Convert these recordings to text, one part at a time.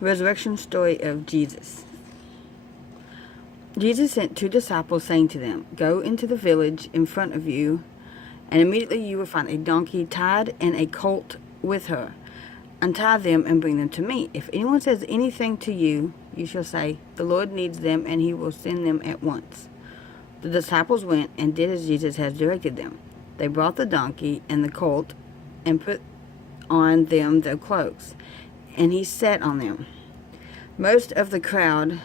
Resurrection story of Jesus. Jesus sent 2 disciples, saying to them, "Go into the village in front of you, and immediately you will find a donkey tied and a colt with her. Untie them and bring them to me. If anyone says anything to you, you shall say, 'The Lord needs them,' and he will send them at once." The disciples went and did as Jesus had directed them. They brought the donkey and the colt and put on them their cloaks, and he sat on them. Most of the crowd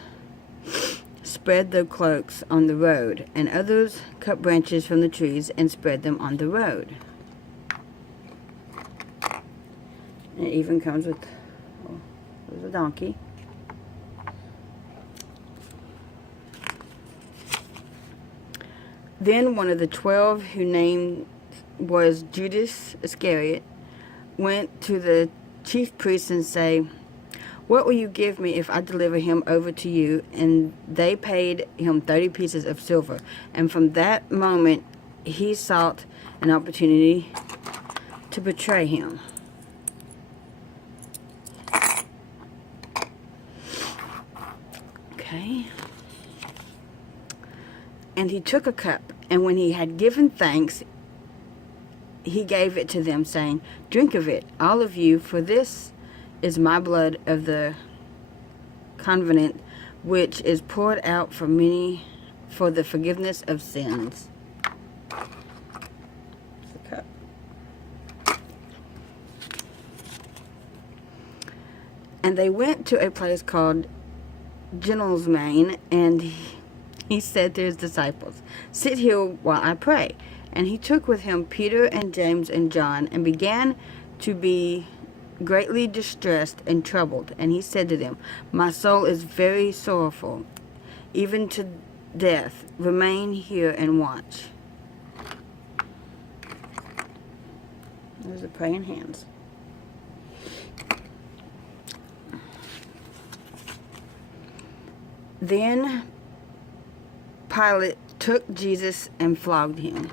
spread their cloaks on the road, and others cut branches from the trees and spread them on the road. And it even comes with a donkey. Then one of the 12, whose name was Judas Iscariot, went to the chief priests and said, "What will you give me if I deliver him over to you?" And they paid him 30 pieces of silver. And from that moment, he sought an opportunity to betray him. Okay. And he took a cup, and when he had given thanks, he gave it to them, saying, "Drink of it, all of you, for this is my blood of the covenant, which is poured out for many for the forgiveness of sins." The cup. And they went to a place called Gennesareth, and he said to his disciples, "Sit here while I pray." And he took with him Peter and James and John, and began to be greatly distressed and troubled. And he said to them, "My soul is very sorrowful, even to death. Remain here and watch." There's the praying hands. Then Pilate took Jesus and flogged him.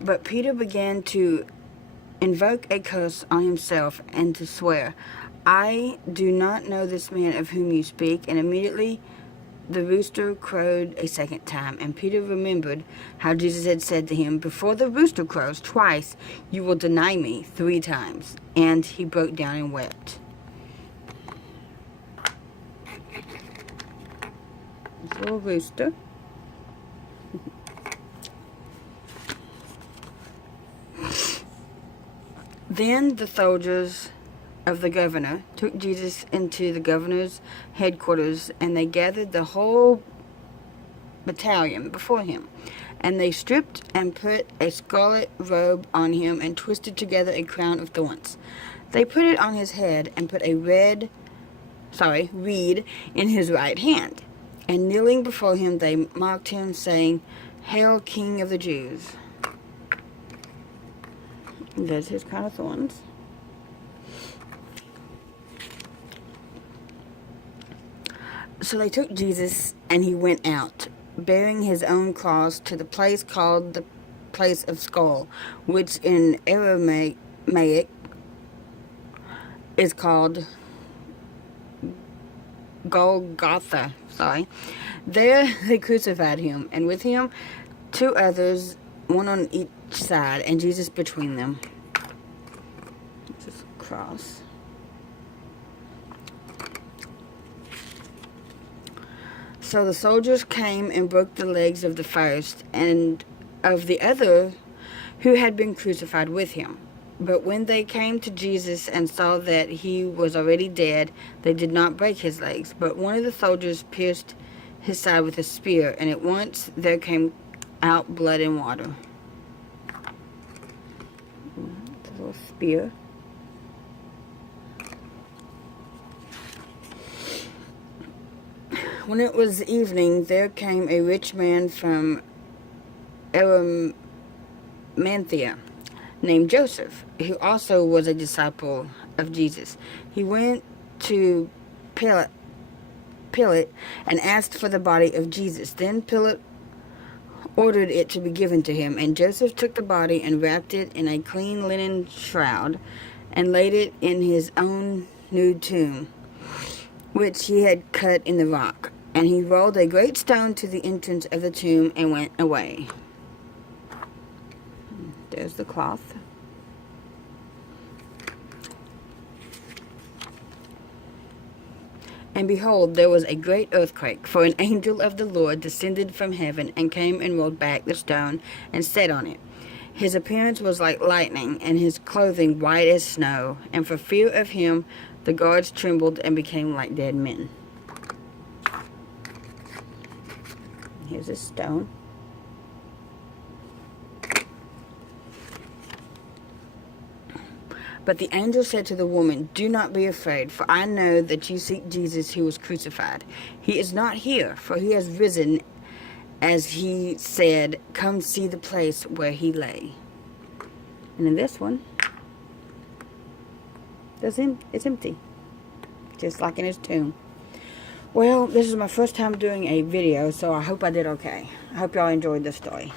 But Peter began to invoke a curse on himself and to swear, "I do not know this man of whom you speak." And immediately the rooster crowed a second time, and Peter remembered how Jesus had said to him, "Before the rooster crows twice, you will deny me 3 times." And he broke down and wept. This little rooster. Then the soldiers of the governor took Jesus into the governor's headquarters, and they gathered the whole battalion before him. And they stripped and put a scarlet robe on him and twisted together a crown of thorns. They put it on his head and put a reed in his right hand. And kneeling before him, they mocked him, saying, "Hail, King of the Jews." And there's his crown of thorns. So they took Jesus, and he went out, bearing his own cross, to the place called the place of skull, which in Aramaic is called Golgotha. There they crucified him, and with him 2 others, one on each side, and Jesus between them. Just a cross. So the soldiers came and broke the legs of the first and of the other who had been crucified with him. But when they came to Jesus and saw that he was already dead, they did not break his legs. But one of the soldiers pierced his side with a spear, and at once there came out blood and water. The little spear. When it was evening, there came a rich man from Arimathea, named Joseph, who also was a disciple of Jesus. He went to Pilate Pilate and asked for the body of Jesus. Then Pilate ordered it to be given to him, and Joseph took the body and wrapped it in a clean linen shroud and laid it in his own new tomb, which he had cut in the rock. And he rolled a great stone to the entrance of the tomb and went away. There's the cloth. And behold, there was a great earthquake, for an angel of the Lord descended from heaven and came and rolled back the stone and sat on it. His appearance was like lightning, and his clothing white as snow. And for fear of him, the guards trembled and became like dead men. Here's a stone. But the angel said to the woman, "Do not be afraid, for I know that you seek Jesus who was crucified. He is not here, for he has risen, as he said. Come see the place where he lay." And in this one, it's empty, just like in his tomb. Well, this is my first time doing a video, so I hope I did okay. I hope y'all enjoyed this story.